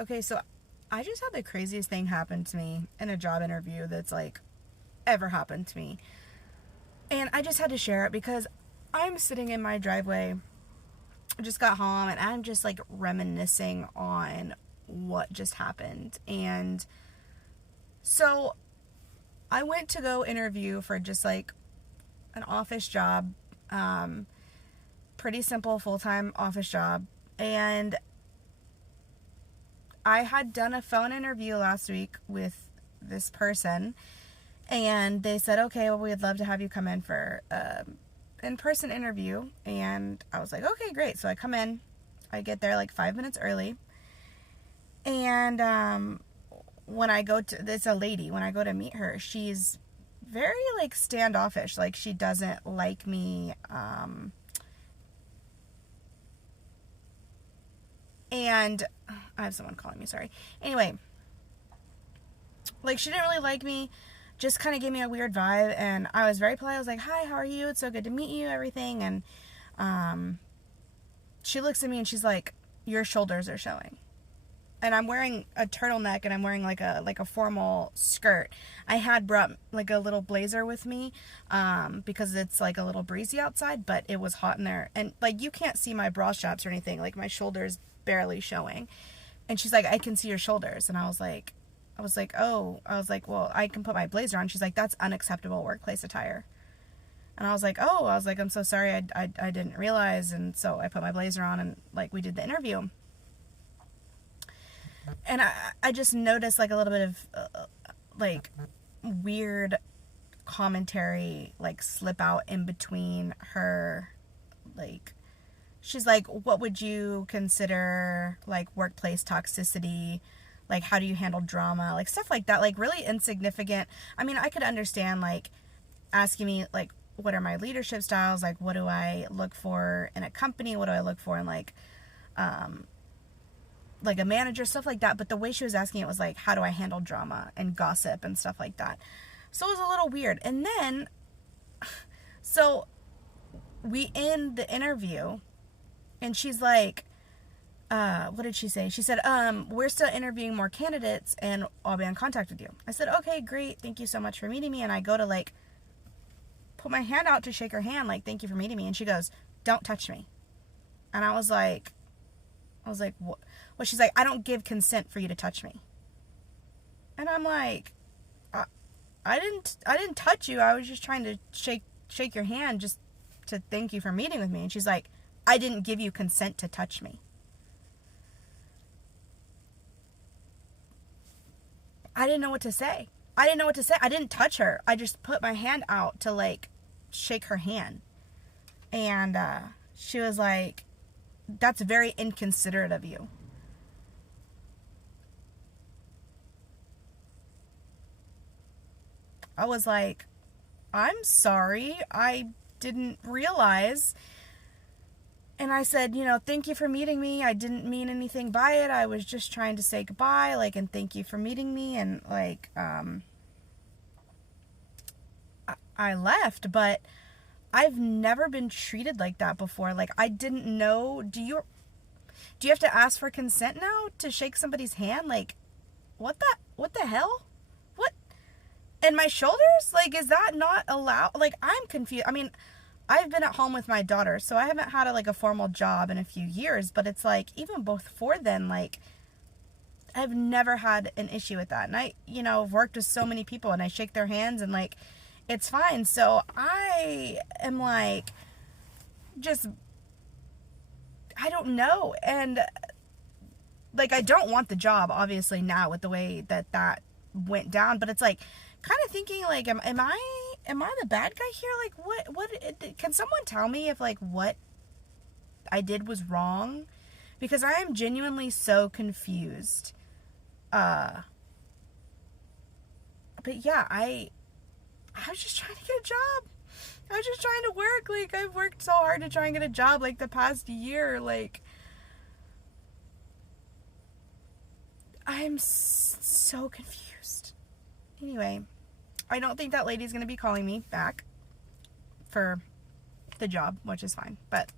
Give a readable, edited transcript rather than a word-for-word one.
Okay, so I just had the craziest thing happen to me in a job interview that's like ever happened to me. And I just had to share it because I'm sitting in my driveway. I just got home and I'm just like reminiscing on what just happened. And so I went to go interview for just like an office job, pretty simple full-time office job. And I had done a phone interview last week with this person, and they said, okay, well, we'd love to have you come in for in-person interview. And I was like, okay, great. So I come in, I get there like 5 minutes early, and when I go to, it's a lady, when I go to meet her, she's very like standoffish, like she doesn't like me, and I have someone calling me, sorry. Anyway, like she didn't really like me, just kind of gave me a weird vibe, and I was very polite. I was like, hi, how are you? It's so good to meet you, everything. And she looks at me and she's like, your shoulders are showing. And I'm wearing a turtleneck and I'm wearing like a formal skirt. I had brought like a little blazer with me because it's like a little breezy outside, but it was hot in there. And like you can't see my bra straps or anything, like my shoulders barely showing. And she's like, I can see your shoulders. And I was like, oh, well, I can put my blazer on. She's like, that's unacceptable workplace attire. And I was like, oh, I'm so sorry. I didn't realize. And so I put my blazer on and like we did the interview. And I just noticed like a little bit of like weird commentary like slip out in between her. Like she's like, what would you consider like workplace toxicity? Like how do you handle drama? Like stuff like that, like really insignificant. I mean, I could understand like asking me like what are my leadership styles, like what do I look for in a company, what do I look for in like a manager, stuff like that. But the way she was asking it was like, how do I handle drama and gossip and stuff like that? So it was a little weird. And then, so we end the interview and she's like, what did she say? She said, we're still interviewing more candidates and I'll be in contact with you. I said, okay, great. Thank you so much for meeting me. And I go to like put my hand out to shake her hand, like, thank you for meeting me. And she goes, don't touch me. And I was like, what? Well, she's like, I don't give consent for you to touch me. And I'm like, I didn't touch you. I was just trying to shake your hand just to thank you for meeting with me. And she's like, I didn't give you consent to touch me. I didn't know what to say. I didn't touch her. I just put my hand out to like shake her hand. And she was like, that's very inconsiderate of you. I was like, I'm sorry. I didn't realize. And I said, thank you for meeting me. I didn't mean anything by it. I was just trying to say goodbye, like, and thank you for meeting me. And like, I left, but I've never been treated like that before. Like, I didn't know. Do you have to ask for consent now to shake somebody's hand? Like, what the hell? What? And my shoulders? Like, is that not allowed? Like, I'm confused. I mean, I've been at home with my daughter, so I haven't had a formal job in a few years, but it's like, even before then, like, I've never had an issue with that. And I, I've worked with so many people and I shake their hands and like, it's fine. So I am like, I don't know. And like, I don't want the job, obviously, now with the way that went down, but it's like, kind of thinking like, am I the bad guy here? Like, what, can someone tell me if like what I did was wrong? Because I am genuinely so confused. But yeah, I was just trying to get a job. I was just trying to work. Like, I've worked so hard to try and get a job, like, the past year. Like, I'm so confused. Anyway, I don't think that lady's going to be calling me back for the job, which is fine. But